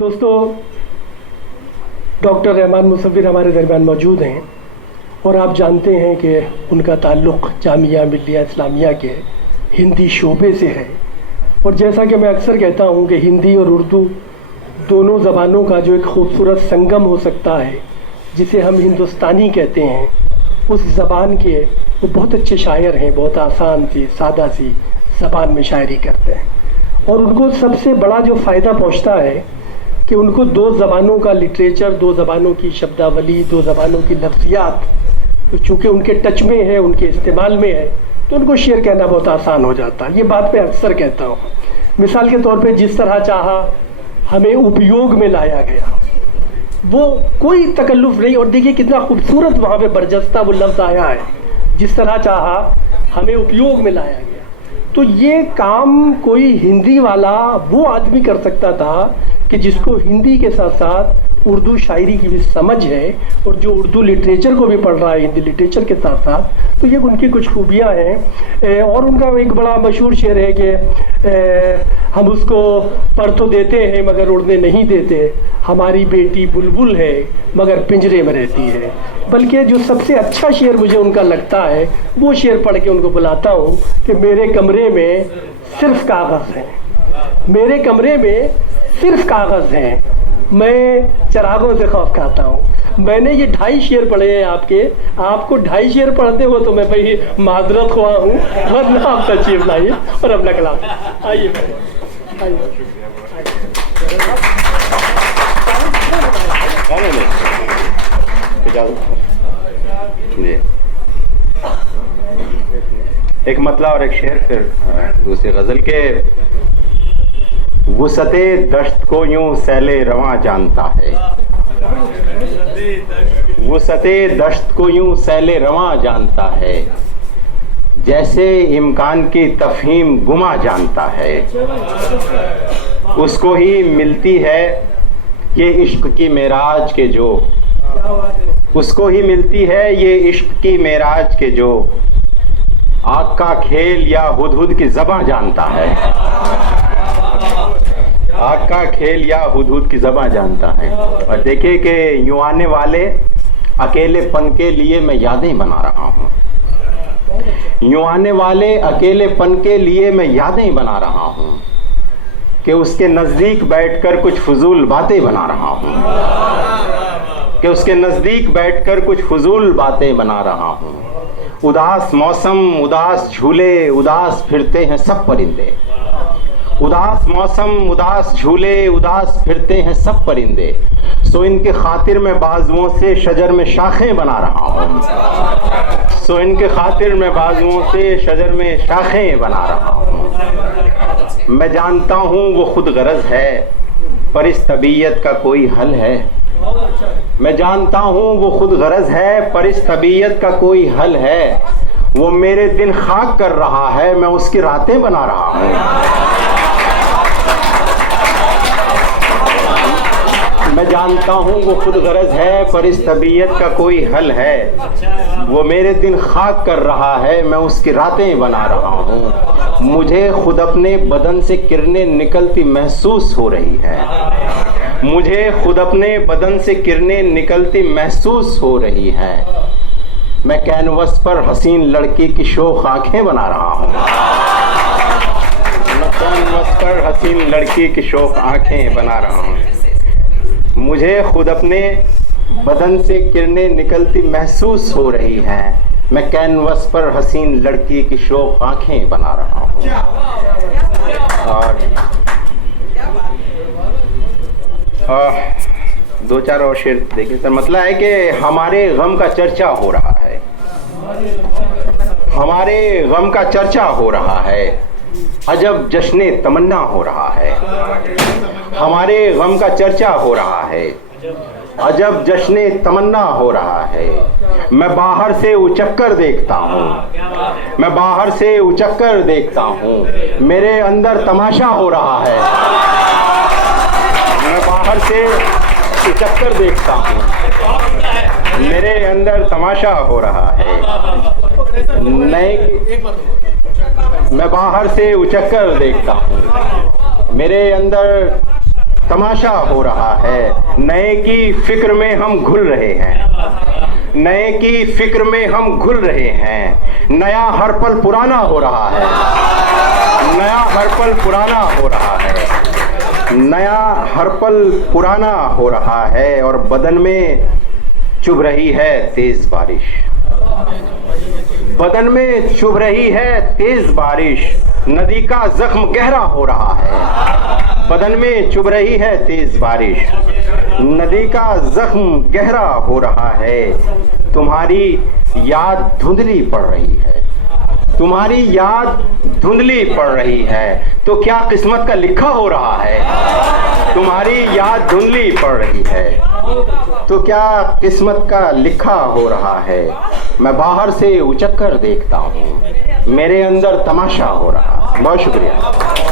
दोस्तों, डॉक्टर रहमान मुसव्विर हमारे दरमियान मौजूद हैं और आप जानते हैं कि उनका ताल्लुक़ जामिया मिल्लिया इस्लामिया के हिंदी शोबे से है। और जैसा कि मैं अक्सर कहता हूं कि हिंदी और उर्दू दोनों ज़बानों का जो एक खूबसूरत संगम हो सकता है, जिसे हम हिंदुस्तानी कहते हैं, उस ज़बान के वो बहुत अच्छे शायर हैं। बहुत आसान सी सादा सी ज़बान में शायरी करते हैं और उनको सबसे बड़ा जो फ़ायदा पहुंचता है कि उनको दो ज़बानों का लिटरेचर, दो ज़बानों की शब्दावली, दो ज़बानों की लफ्ज़ियात तो चूँकि उनके टच में है, उनके इस्तेमाल में है, तो उनको शेर कहना बहुत आसान हो जाता है। ये बात मैं अक्सर कहता हूँ। मिसाल के तौर पे जिस तरह चाहा हमें उपयोग में लाया गया, वो कोई तकल्लुफ़ नहीं। और देखिए कितना खूबसूरत वहाँ पे बरजस्ता वो लफ्ज़ आया है, जिस तरह चाहा हमें उपयोग में लाया गया। तो ये काम कोई हिंदी वाला वो आदमी कर सकता था कि जिसको हिंदी के साथ साथ उर्दू शायरी की भी समझ है और जो उर्दू लिटरेचर को भी पढ़ रहा है हिंदी लिटरेचर के साथ साथ। तो ये उनकी कुछ खूबियाँ हैं। और उनका एक बड़ा मशहूर शेर है कि हम उसको पढ़ तो देते हैं मगर उड़ने नहीं देते, हमारी बेटी बुलबुल है मगर पिंजरे में रहती है। बल्कि जो सबसे अच्छा शेर मुझे उनका लगता है, वो शेर पढ़ के उनको बुलाता हूँ कि मेरे कमरे में सिर्फ कागज़ हैं, मेरे कमरे में सिर्फ कागज़ हैं, मैं चिरागों से खौफ खाता हूँ। मैंने ये 2.5 शेर पढ़े हैं आपके, आपको 2.5 शेर पढ़ते हो तो मैं भाई माजरत हुआ हूँ, वरना आप तशरीफ लाइए और अपना कलाम आइए एक मतला और एक शेर, फिर दूसरी गज़ल के। वुसते दश्त को यूं सैले रवां जानता है, वुसते दश्त को यूं सैले रवां जानता है, जैसे इम्कान की तफहीम गुमा जानता है। उसको ही मिलती है ये इश्क की मेराज के जो, उसको ही मिलती है ये इश्क की मेराज के जो, आग का खेल या हुदहुद की ज़बां जानता है, आग का खेल या हुदहुद की ज़बां जानता है। और देखिए कि यूं आने वाले अकेलेपन के लिए मैं यादें बना रहा हूँ, यूं आने वाले अकेलेपन के लिए मैं यादें बना रहा हूँ, कि उसके नज़दीक बैठकर कुछ फजूल बातें बना रहा हूँ, कि उसके नज़दीक बैठकर कुछ फजूल बातें बना रहा हूँ। उदास मौसम, उदास झूले, उदास फिरते हैं सब परिंदे, उदास मौसम, उदास झूले, उदास फिरते हैं सब परिंदे, सो इनके खातिर मैं बाजुओं से शजर में शाखें बना रहा हूँ, सो इनके खातिर मैं बाजुओं से शजर में शाखें बना रहा हूँ। मैं जानता हूँ वो खुद गरज है, पर इस तबीयत का कोई हल है, मैं जानता हूँ वो खुद गरज है, पर इस तबीयत का कोई हल है। वो मेरे दिन खाक कर रहा है, मैं उसकी रातें बना रहा हूँ। मैं जानता हूँ वो खुद गरज है, पर इस तबीयत का कोई हल है। वो मेरे दिन खाक कर रहा है, मैं उसकी रातें बना रहा हूँ। मुझे खुद अपने बदन से किरणें निकलती महसूस हो रही है, मुझे खुद अपने बदन से किरणें निकलती महसूस हो रही है। मैं कैनवस पर हसीन लड़की की शोख आंखें बना रहा हूँ, मैं कैनवस पर हसीन लड़की की शोख आंखें बना रहा हूँ। मुझे खुद अपने बदन से किरणें निकलती महसूस हो रही हैं, मैं कैनवस पर हसीन लड़की की शोख आंखें बना रहा हूँ। और 2-4 और शेर देखिए सर। मतलब है कि हमारे गम का चर्चा हो रहा है, हमारे गम का चर्चा हो रहा है, अजब जश्ने तमन्ना हो रहा है, हमारे गम का चर्चा हो रहा है, अजब जश्ने तमन्ना हो रहा है। मैं बाहर से उचक्कर देखता हूँ, मैं बाहर से उचक्कर देखता हूँ, मेरे अंदर तमाशा हो रहा है, मैं बाहर से उचक्कर देखता हूँ, मेरे अंदर तमाशा हो रहा है। मैं बाहर से उचक्कर देखता हूँ, मेरे अंदर तमाशा हो रहा है। नए की फिक्र में हम घुल रहे हैं, नए की फिक्र में हम घुल रहे हैं। नया हर पल पुराना हो रहा है, नया हर पल पुराना हो रहा है, नया हर पल पुराना हो रहा है। और बदन में चुभ रही है तेज बारिश, बदन में चुभ रही है तेज बारिश। नदी का जख्म गहरा हो रहा है, बदन में चुभ रही है तेज बारिश। नदी का जख्म गहरा हो रहा है। तुम्हारी याद धुंधली पड़ रही है, तुम्हारी याद धुंधली पड़ रही है। तो क्या किस्मत का लिखा हो रहा है? तुम्हारी याद धुंधली पड़ रही है, तो क्या किस्मत का लिखा हो रहा है? मैं बाहर से उचक कर देखता हूँ, मेरे अंदर तमाशा हो रहा है। बहुत शुक्रिया।